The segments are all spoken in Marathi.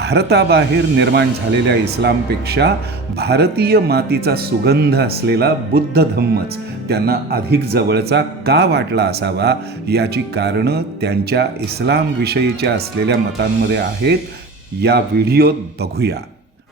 भारताबाहेर निर्माण झालेल्या इस्लामपेक्षा भारतीय मातीचा सुगंध असलेला बुद्ध धम्मच त्यांना अधिक जवळचा का वाटला असावा याची कारणं त्यांच्या इस्लामविषयीच्या असलेल्या मतांमध्ये आहेत या व्हिडिओत बघूया.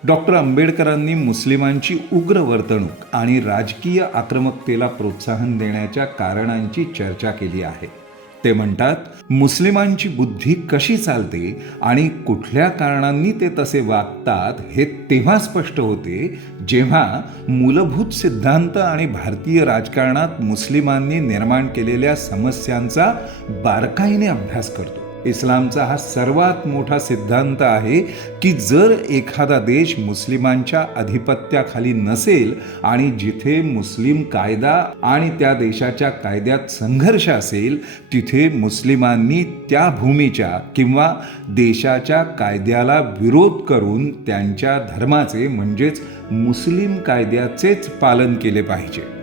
डॉक्टर आंबेडकरांनी मुस्लिमांची उग्र वर्तणूक आणि राजकीय आक्रमकतेला प्रोत्साहन देण्याच्या कारणांची चर्चा केली आहे. ते म्हणतात मुस्लिमांची बुद्धी कशी चालते आणि कुठल्या कारणांनी ते तसे वागतात हे तेव्हा स्पष्ट होते जेव्हा मूलभूत सिद्धांत आणि भारतीय राजकारणात मुस्लिमांनी निर्माण केलेल्या समस्यांचा बारकाईने अभ्यास करतो. इस्लामचा हा सर्वात मोठा सिद्धांत आहे की जर एखादा देश मुस्लिमांच्या अधिपत्याखाली नसेल आणि जिथे मुस्लिम कायदा आणि त्या देशाच्या कायद्यात संघर्ष असेल तिथे मुस्लिमांनी त्या भूमीच्या किंवा देशाच्या कायद्याला विरोध करून त्यांच्या धर्माचे म्हणजेच मुस्लिम कायद्याचेच पालन केले पाहिजे.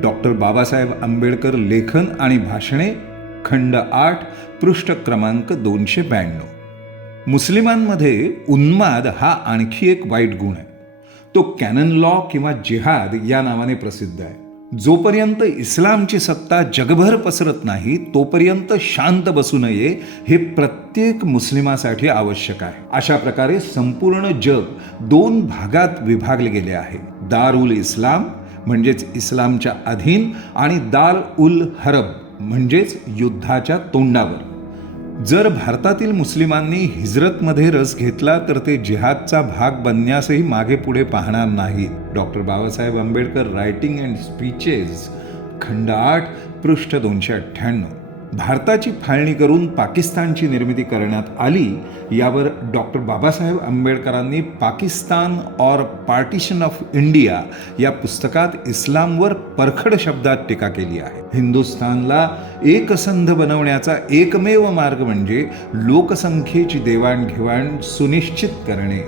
डॉक्टर बाबासाहेब आंबेडकर लेखन आणि भाषणे खंड आठ पृष्ठ क्रमांक दोनशे ब्याण्णव. मुस्लिमांमध्ये उन्माद हा आणखी एक वाईट गुण आहे. तो कॅनन लॉ किंवा जिहाद या नावाने प्रसिद्ध आहे. जोपर्यंत इस्लामची सत्ता जगभर पसरत नाही तोपर्यंत शांत बसू नये हे प्रत्येक मुस्लिमासाठी आवश्यक आहे. अशा प्रकारे संपूर्ण जग दोन भागात विभागले गेले आहे. दार उल इस्लाम म्हणजेच इस्लामच्या अधीन आणि दार उल हरब म्हणजेच युद्धाच्या तोंडावर. जर भारतातील मुस्लिमांनी हिजरतमध्ये रस घेतला तर ते जिहादचा भाग बनण्यासही मागे पुढे पाहणार नाहीत. Doctor Babasaheb Ambedkar writing and speeches खंड आठ पृष्ठ दोनशे अठ्ठ्याण्णव. भारताची फाळणी करून पाकिस्तानची निर्मिती करण्यात आली यावर डॉक्टर बाबासाहेब आंबेडकरांनी Pakistan or partition of India या पुस्तकात इस्लामवर परखड शब्दात टीका केली आहे. हिंदुस्थानला एकसंध बनवण्याचा एकमेव मार्ग म्हणजे लोकसंख्येची देवाणघेवाण सुनिश्चित करणे.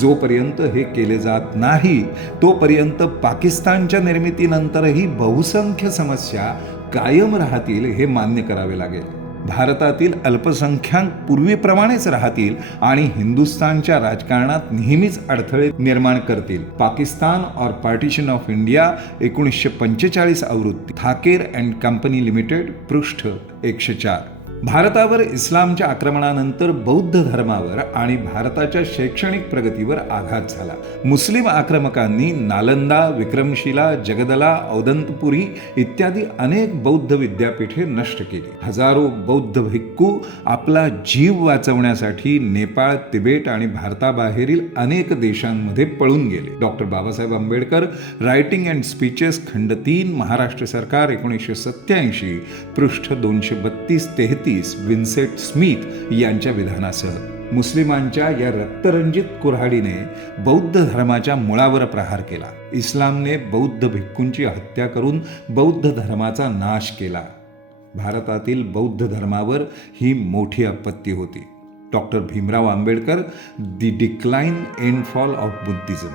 जोपर्यंत हे केले जात नाही तोपर्यंत पाकिस्तानच्या निर्मितीनंतरही बहुसंख्य समस्या कायम राहतील हे मान्य करावे लागेल. भारतातील अल्पसंख्याक पूर्वीप्रमाणेच राहतील आणि हिंदुस्थानच्या राजकारणात नेहमीच अडथळे निर्माण करतील. पाकिस्तान और पार्टिशन ऑफ इंडिया एकोणीसशे पंचेचाळीस आवृत्ती थाकेर अँड कंपनी लिमिटेड पृष्ठ एकशे चार. भारतावर इस्लामच्या आक्रमणानंतर बौद्ध धर्मावर आणि भारताच्या शैक्षणिक प्रगतीवर आघात झाला. मुस्लिम आक्रमकांनी नालंदा विक्रमशिला जगदला औदंतपुरी इत्यादी अनेक बौद्ध विद्यापीठे नष्ट केली. हजारो बौद्ध भिक्खू आपला जीव वाचवण्यासाठी नेपाळ तिबेट आणि भारताबाहेरील अनेक देशांमध्ये पळून गेले. Doctor Babasaheb Ambedkar writing and speeches खंड तीन महाराष्ट्र सरकार एकोणीसशे सत्याऐंशी पृष्ठ दोनशे बत्तीस तेहतीस विन्सेंट स्मिथ यांच्या विधानासह मुस्लिमांच्या या रक्तरंजित कुऱ्हाडीने बौद्ध धर्माच्या मुळावर प्रहार केला. इस्लामने बौद्ध भिक्खूंची हत्या करून बौद्ध धर्माचा नाश केला. भारतातील बौद्ध धर्मावर ही मोठी आपत्ती होती. Doctor Bhimrao Ambedkar the decline and fall of Buddhism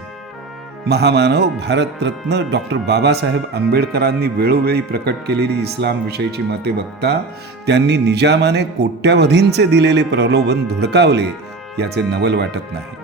महामानव भारतरत्न डॉक्टर बाबासाहेब आंबेडकरांनी वेळोवेळी प्रकट केलेली इस्लामविषयीची मते बघता त्यांनी निजामाने कोट्यावधींचे दिलेले प्रलोभन धुडकावले याचे नवल वाटत नाही.